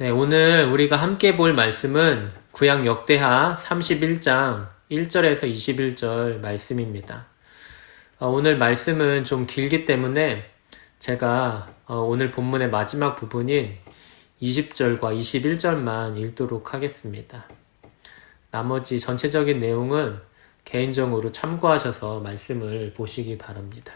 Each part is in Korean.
네, 오늘 우리가 함께 볼 말씀은 구약 역대하 31장 1절에서 21절 말씀입니다. 오늘 말씀은 좀 길기 때문에 제가 오늘 본문의 마지막 부분인 20절과 21절만 읽도록 하겠습니다. 나머지 전체적인 내용은 개인적으로 참고하셔서 말씀을 보시기 바랍니다.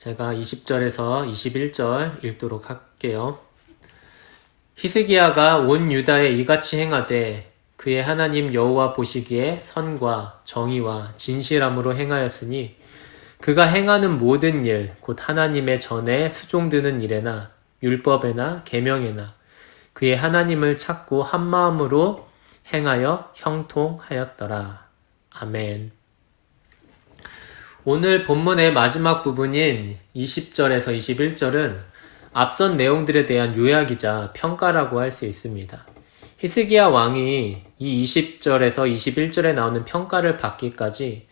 제가 20절에서 21절 읽도록 할게요. 히스기야가 온 유다에 이같이 행하되 그의 하나님 여호와 보시기에 선과 정의와 진실함으로 행하였으니 그가 행하는 모든 일, 곧 하나님의 전에 수종드는 일에나 율법에나 계명에나 그의 하나님을 찾고 한 마음으로 행하여 형통하였더라. 아멘. 오늘 본문의 마지막 부분인 20절에서 21절은 앞선 내용들에 대한 요약이자 평가라고 할 수 있습니다. 히스기야 왕이 이 20절에서 21절에 나오는 평가를 받기까지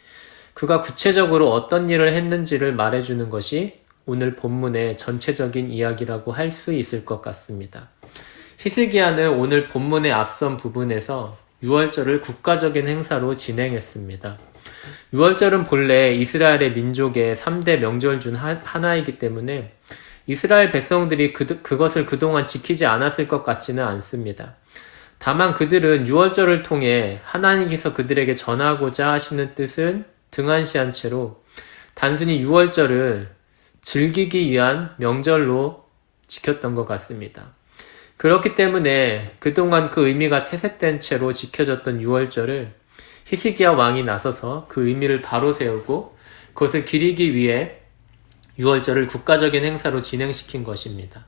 그가 구체적으로 어떤 일을 했는지를 말해주는 것이 오늘 본문의 전체적인 이야기라고 할 수 있을 것 같습니다. 히스기야는 오늘 본문의 앞선 부분에서 유월절을 국가적인 행사로 진행했습니다. 유월절은 본래 이스라엘의 민족의 3대 명절 중 하나이기 때문에 이스라엘 백성들이 그것을 그동안 지키지 않았을 것 같지는 않습니다. 다만 그들은 유월절을 통해 하나님께서 그들에게 전하고자 하시는 뜻은 등한시한 채로 단순히 유월절을 즐기기 위한 명절로 지켰던 것 같습니다. 그렇기 때문에 그동안 그 의미가 퇴색된 채로 지켜졌던 유월절을 히스기야 왕이 나서서 그 의미를 바로 세우고 그것을 기리기 위해 유월절을 국가적인 행사로 진행시킨 것입니다.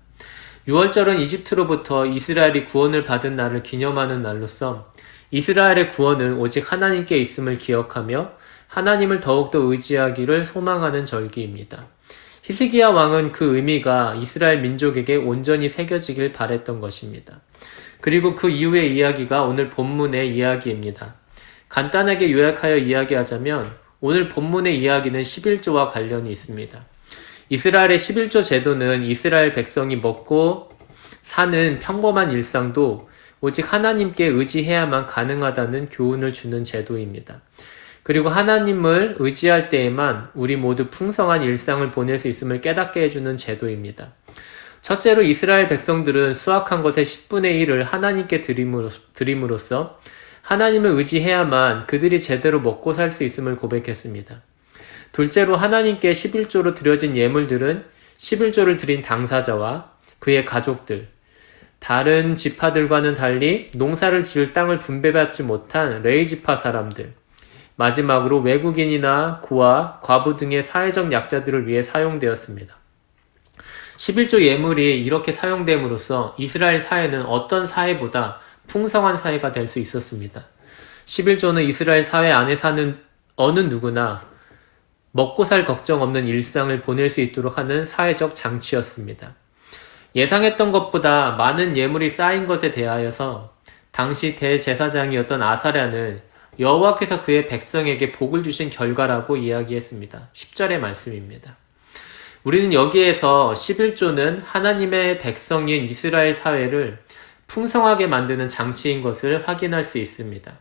유월절은 이집트로부터 이스라엘이 구원을 받은 날을 기념하는 날로서 이스라엘의 구원은 오직 하나님께 있음을 기억하며 하나님을 더욱더 의지하기를 소망하는 절기입니다. 히스기야 왕은 그 의미가 이스라엘 민족에게 온전히 새겨지길 바랬던 것입니다. 그리고 그 이후의 이야기가 오늘 본문의 이야기입니다. 간단하게 요약하여 이야기하자면 오늘 본문의 이야기는 11조와 관련이 있습니다. 이스라엘의 11조 제도는 이스라엘 백성이 먹고 사는 평범한 일상도 오직 하나님께 의지해야만 가능하다는 교훈을 주는 제도입니다. 그리고 하나님을 의지할 때에만 우리 모두 풍성한 일상을 보낼 수 있음을 깨닫게 해주는 제도입니다. 첫째로 이스라엘 백성들은 수확한 것의 10분의 1을 하나님께 드림으로써 하나님을 의지해야만 그들이 제대로 먹고 살 수 있음을 고백했습니다. 둘째로 하나님께 11조로 드려진 예물들은 11조를 드린 당사자와 그의 가족들, 다른 지파들과는 달리 농사를 지을 땅을 분배받지 못한 레위 지파 사람들, 마지막으로 외국인이나 고아, 과부 등의 사회적 약자들을 위해 사용되었습니다. 11조 예물이 이렇게 사용됨으로써 이스라엘 사회는 어떤 사회보다 풍성한 사회가 될 수 있었습니다. 11조는 이스라엘 사회 안에 사는 어느 누구나 먹고 살 걱정 없는 일상을 보낼 수 있도록 하는 사회적 장치였습니다. 예상했던 것보다 많은 예물이 쌓인 것에 대하여서 당시 대제사장이었던 아사랴는 여호와께서 그의 백성에게 복을 주신 결과라고 이야기했습니다. 10절의 말씀입니다. 우리는 여기에서 11조는 하나님의 백성인 이스라엘 사회를 풍성하게 만드는 장치인 것을 확인할 수 있습니다.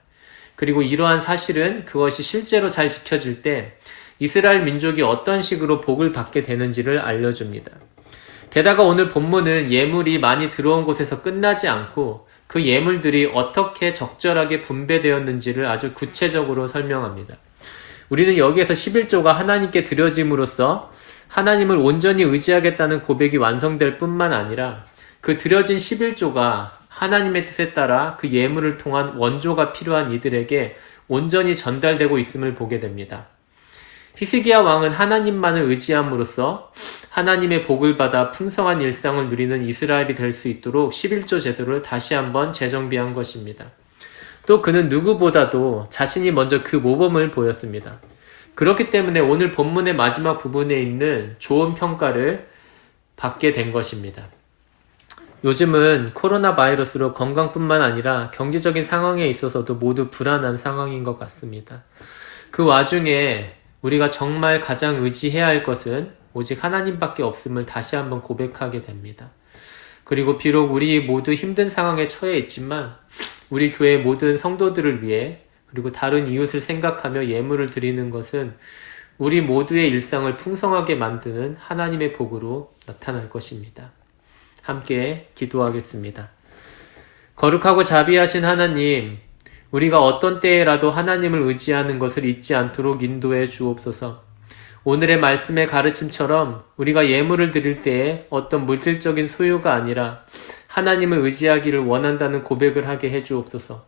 그리고 이러한 사실은 그것이 실제로 잘 지켜질 때 이스라엘 민족이 어떤 식으로 복을 받게 되는지를 알려줍니다. 게다가 오늘 본문은 예물이 많이 들어온 곳에서 끝나지 않고 그 예물들이 어떻게 적절하게 분배되었는지를 아주 구체적으로 설명합니다. 우리는 여기에서 11조가 하나님께 드려짐으로써 하나님을 온전히 의지하겠다는 고백이 완성될 뿐만 아니라 그 드려진 11조가 하나님의 뜻에 따라 그 예물을 통한 원조가 필요한 이들에게 온전히 전달되고 있음을 보게 됩니다. 히스기야 왕은 하나님만을 의지함으로써 하나님의 복을 받아 풍성한 일상을 누리는 이스라엘이 될 수 있도록 11조 제도를 다시 한번 재정비한 것입니다. 또 그는 누구보다도 자신이 먼저 그 모범을 보였습니다. 그렇기 때문에 오늘 본문의 마지막 부분에 있는 좋은 평가를 받게 된 것입니다. 요즘은 코로나 바이러스로 건강뿐만 아니라 경제적인 상황에 있어서도 모두 불안한 상황인 것 같습니다. 그 와중에 우리가 정말 가장 의지해야 할 것은 오직 하나님밖에 없음을 다시 한번 고백하게 됩니다. 그리고 비록 우리 모두 힘든 상황에 처해 있지만 우리 교회 모든 성도들을 위해 그리고 다른 이웃을 생각하며 예물을 드리는 것은 우리 모두의 일상을 풍성하게 만드는 하나님의 복으로 나타날 것입니다. 함께 기도하겠습니다. 거룩하고 자비하신 하나님, 우리가 어떤 때에라도 하나님을 의지하는 것을 잊지 않도록 인도해 주옵소서. 오늘의 말씀의 가르침처럼 우리가 예물을 드릴 때에 어떤 물질적인 소유가 아니라 하나님을 의지하기를 원한다는 고백을 하게 해주옵소서.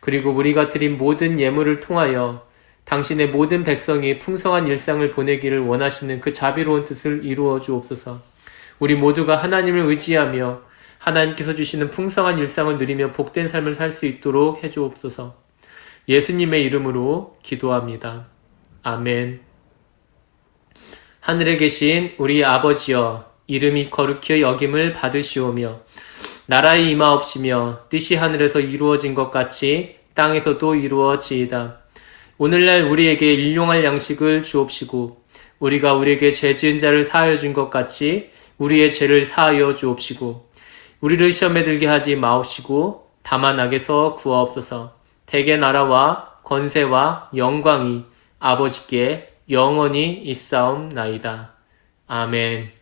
그리고 우리가 드린 모든 예물을 통하여 당신의 모든 백성이 풍성한 일상을 보내기를 원하시는 그 자비로운 뜻을 이루어 주옵소서. 우리 모두가 하나님을 의지하며 하나님께서 주시는 풍성한 일상을 누리며 복된 삶을 살 수 있도록 해주옵소서. 예수님의 이름으로 기도합니다. 아멘. 하늘에 계신 우리 아버지여, 이름이 거룩히 여김을 받으시오며 나라의 임하옵시며 뜻이 하늘에서 이루어진 것 같이 땅에서도 이루어지이다. 오늘날 우리에게 일용할 양식을 주옵시고 우리가 우리에게 죄 지은 자를 사하여 준 것 같이 우리의 죄를 사하여 주옵시고 우리를 시험에 들게 하지 마옵시고 다만 악에서 구하옵소서. 대개 나라와 권세와 영광이 아버지께 영원히 있사옵나이다. 아멘.